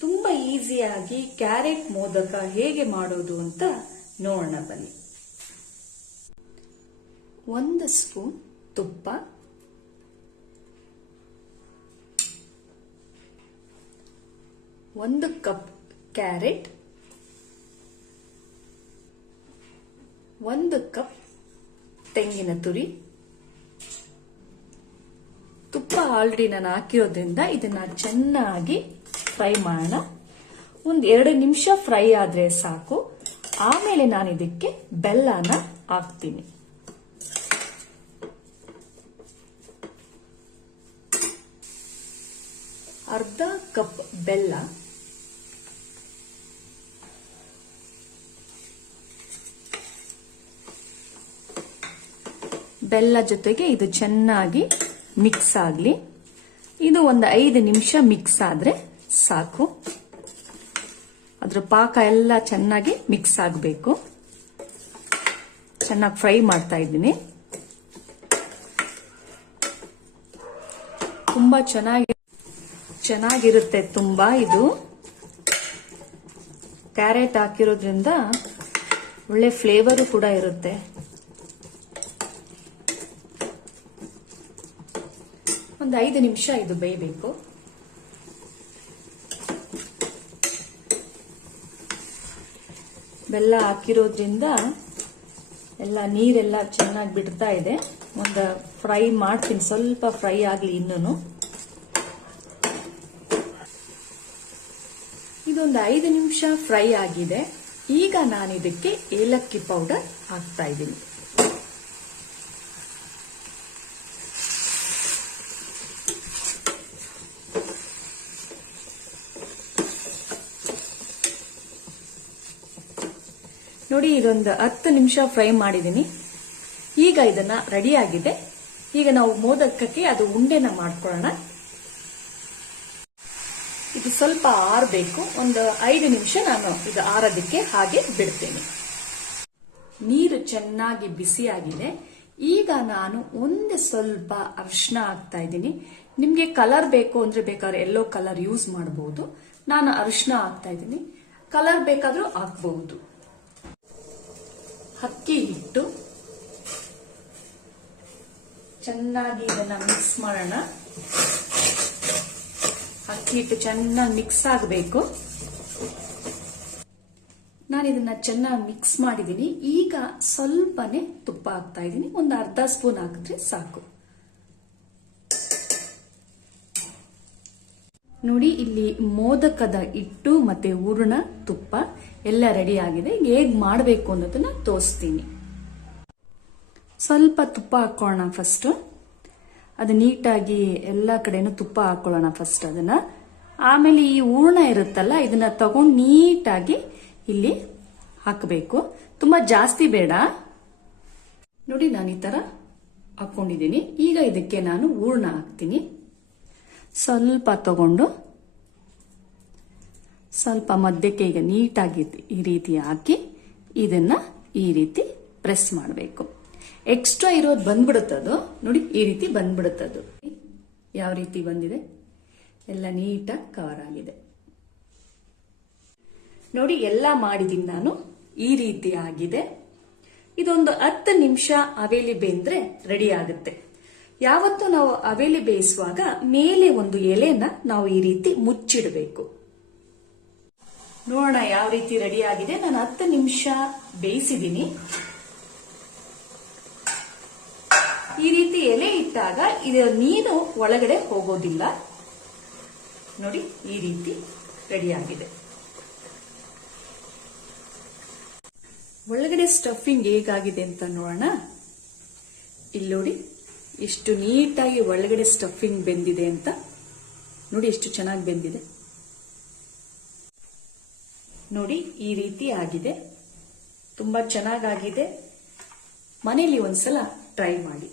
ತುಂಬಾ ಈಸಿಯಾಗಿ ಕ್ಯಾರೆಟ್ ಮೋದಕ ಹೇಗೆ ಮಾಡೋದು ಅಂತ ನೋಡೋಣ ಬನ್ನಿ. 1 ಸ್ಪೂನ್ ತುಪ್ಪ, 1 ಕಪ್ ಕ್ಯಾರೆಟ್, 1 ಕಪ್ ತೆಂಗಿನ ತುರಿ. ತುಪ್ಪ ಆಲ್ರೆಡಿ ನಾನು ಹಾಕಿರೋದ್ರಿಂದ ಇದನ್ನ ಚೆನ್ನಾಗಿ ಫ್ರೈ ಮಾಡೋಣ. 1-2 ನಿಮಿಷ ಫ್ರೈ ಆದ್ರೆ ಸಾಕು. ಆಮೇಲೆ ನಾನು ಇದಕ್ಕೆ ಬೆಲ್ಲನ ಹಾಕ್ತೀನಿ. ಅರ್ಧ ಕಪ್ ಬೆಲ್ಲ, ಬೆಲ್ಲ ಜೊತೆಗೆ ಇದು ಚೆನ್ನಾಗಿ ಮಿಕ್ಸ್ ಆಗಲಿ. ಇದು 5 ನಿಮಿಷ ಮಿಕ್ಸ್ ಆದ್ರೆ ಸಾಕು. ಅದ್ರ ಪಾಕ ಎಲ್ಲ ಚೆನ್ನಾಗಿ ಮಿಕ್ಸ್ ಆಗಬೇಕು. ಚೆನ್ನಾಗಿ ಫ್ರೈ ಮಾಡ್ತಾ ಇದ್ದೀನಿ. ತುಂಬಾ ಚೆನ್ನಾಗಿರುತ್ತೆ. ತುಂಬಾ ಇದು ಕ್ಯಾರೆಟ್ ಹಾಕಿರೋದ್ರಿಂದ ಒಳ್ಳೆ ಫ್ಲೇವರು ಕೂಡ ಇರುತ್ತೆ. ಒಂದು 5 ನಿಮಿಷ ಇದು ಬೇಯಬೇಕು. ಬೆಲ್ಲ ಹಾಕಿರೋದ್ರಿಂದ ಎಲ್ಲ ನೀರೆಲ್ಲ ಚೆನ್ನಾಗಿ ಬಿಡ್ತಾ ಇದೆ. ಒಂದು ಫ್ರೈ ಮಾಡ್ತೀನಿ, ಸ್ವಲ್ಪ ಫ್ರೈ ಆಗಲಿ ಇನ್ನೂ. ಇದೊಂದು 5 ನಿಮಿಷ ಫ್ರೈ ಆಗಿದೆ. ಈಗ ನಾನು ಇದಕ್ಕೆ ಏಲಕ್ಕಿ ಪೌಡರ್ ಹಾಕ್ತಾ ಇದ್ದೀನಿ. ನೋಡಿ, ಇದೊಂದು 10 ನಿಮಿಷ ಫ್ರೈ ಮಾಡಿದ್ದೀನಿ. ಈಗ ಇದನ್ನ ರೆಡಿ ಆಗಿದೆ. ಈಗ ನಾವು ಮೋದಕಕ್ಕೆ ಅದು ಉಂಡೆನ ಮಾಡ್ಕೊಳ್ಳೋಣ. ಇದು ಸ್ವಲ್ಪ ಆರಬೇಕು. ಒಂದು 5 ನಿಮಿಷ ನಾನು ಇದು ಆರೋದಕ್ಕೆ ಹಾಗೆ ಬಿಡ್ತೇನೆ. ನೀರು ಚೆನ್ನಾಗಿ ಬಿಸಿಯಾಗಿದೆ. ಈಗ ನಾನು ಸ್ವಲ್ಪ ಅರಿಶಿನ ಹಾಕ್ತಾ ಇದ್ದೀನಿ. ನಿಮ್ಗೆ ಕಲರ್ ಬೇಕು ಅಂದ್ರೆ ಬೇಕಾದ್ರೆ ಯೆಲ್ಲೋ ಕಲರ್ ಯೂಸ್ ಮಾಡಬಹುದು. ನಾನು ಅರಿಶಿನ ಹಾಕ್ತಾ ಇದ್ದೀನಿ. ಕಲರ್ ಬೇಕಾದ್ರೂ ಹಾಕಬಹುದು. ಅಕ್ಕಿ ಹಿಟ್ಟು ಚೆನ್ನಾಗಿ ಇದನ್ನ ಮಿಕ್ಸ್ ಮಾಡೋಣ. ಅಕ್ಕಿ ಹಿಟ್ಟು ಚೆನ್ನಾಗಿ ಮಿಕ್ಸ್ ಆಗಬೇಕು. ನಾನು ಇದನ್ನ ಚೆನ್ನಾಗಿ ಮಿಕ್ಸ್ ಮಾಡಿದ್ದೀನಿ. ಈಗ ಸ್ವಲ್ಪನೇ ತುಪ್ಪ ಹಾಕ್ತಾ ಇದ್ದೀನಿ. ಒಂದು ಅರ್ಧ ಸ್ಪೂನ್ ಹಾಕಿದ್ರೆ ಸಾಕು. ನೋಡಿ, ಇಲ್ಲಿ ಮೋದಕದ ಹಿಟ್ಟು ಮತ್ತೆ ಹೂರಣ, ತುಪ್ಪ ಎಲ್ಲ ರೆಡಿ ಆಗಿದೆ. ಹೇಗ್ ಮಾಡಬೇಕು ಅನ್ನೋದನ್ನ ತೋರಿಸ್ತೀನಿ. ಸ್ವಲ್ಪ ತುಪ್ಪ ಹಾಕೊಳ್ಳೋಣ ಫಸ್ಟ್. ಅದು ನೀಟಾಗಿ ಎಲ್ಲ ಕಡೆನೂ ತುಪ್ಪ ಹಾಕೊಳ್ಳೋಣ ಫಸ್ಟ್ ಅದನ್ನ. ಆಮೇಲೆ ಈ ಹೂರಣ ಇರುತ್ತಲ್ಲ, ಇದನ್ನ ತಗೊಂಡು ನೀಟಾಗಿ ಇಲ್ಲಿ ಹಾಕಬೇಕು. ತುಂಬಾ ಜಾಸ್ತಿ ಬೇಡ. ನೋಡಿ, ನಾನು ಈ ತರ ಹಾಕೊಂಡಿದ್ದೀನಿ. ಈಗ ಇದಕ್ಕೆ ನಾನು ಹೂರಣ ಹಾಕ್ತೀನಿ. ಸ್ವಲ್ಪ ತಗೊಂಡು ಸ್ವಲ್ಪ ಮಧ್ಯಕ್ಕೆ ಈಗ ನೀಟಾಗಿ ಈ ರೀತಿ ಹಾಕಿ ಇದನ್ನ ಈ ರೀತಿ ಪ್ರೆಸ್ ಮಾಡಬೇಕು. ಎಕ್ಸ್ಟ್ರಾ ಇರೋದು ಬಂದ್ಬಿಡುತ್ತದು. ನೋಡಿ, ಈ ರೀತಿ ಬಂದ್ಬಿಡುತ್ತದು. ಯಾವ ರೀತಿ ಬಂದಿದೆ, ಎಲ್ಲ ನೀಟಾಗಿ ಕವರ್ ಆಗಿದೆ. ನೋಡಿ, ಎಲ್ಲ ಮಾಡಿದೀನಿ ನಾನು. ಈ ರೀತಿ ಆಗಿದೆ. ಇದೊಂದು 10 ನಿಮಿಷ ಹವೇಲಿ ಬೇಂದ್ರೆ ರೆಡಿ ಆಗುತ್ತೆ. ಯಾವತ್ತೂ ನಾವು ಹವೇಲಿ ಬೇಯಿಸುವಾಗ ಮೇಲೆ ಒಂದು ಎಲೆನ ನಾವು ಈ ರೀತಿ ಮುಚ್ಚಿಡಬೇಕು. ನೋಡೋಣ ಯಾವ ರೀತಿ ರೆಡಿ ಆಗಿದೆ. ನಾನು 10 ನಿಮಿಷ ಬೇಯಿಸಿದ್ದೀನಿ. ಈ ರೀತಿ ಎಲೆ ಇಟ್ಟಾಗ ಇದರ ನೀರು ಒಳಗಡೆ ಹೋಗೋದಿಲ್ಲ. ನೋಡಿ, ಈ ರೀತಿ ರೆಡಿ ಆಗಿದೆ. ಒಳಗಡೆ ಸ್ಟಫಿಂಗ್ ಹೇಗಾಗಿದೆ ಅಂತ ನೋಡೋಣ. ಇಲ್ಲಿ ನೋಡಿ, ಎಷ್ಟು ನೀಟಾಗಿ ಒಳಗಡೆ ಸ್ಟಫಿಂಗ್ ಬೆಂದಿದೆ ಅಂತ. ನೋಡಿ, ಎಷ್ಟು ಚೆನ್ನಾಗಿ ಬೆಂದಿದೆ. ನೋಡಿ, ಈ ರೀತಿ ಆಗಿದೆ. ತುಂಬಾ ಚೆನ್ನಾಗಾಗಿದೆ. ಮನೆಯಲ್ಲಿ ಒಂದ್ಸಲ ಟ್ರೈ ಮಾಡಿ.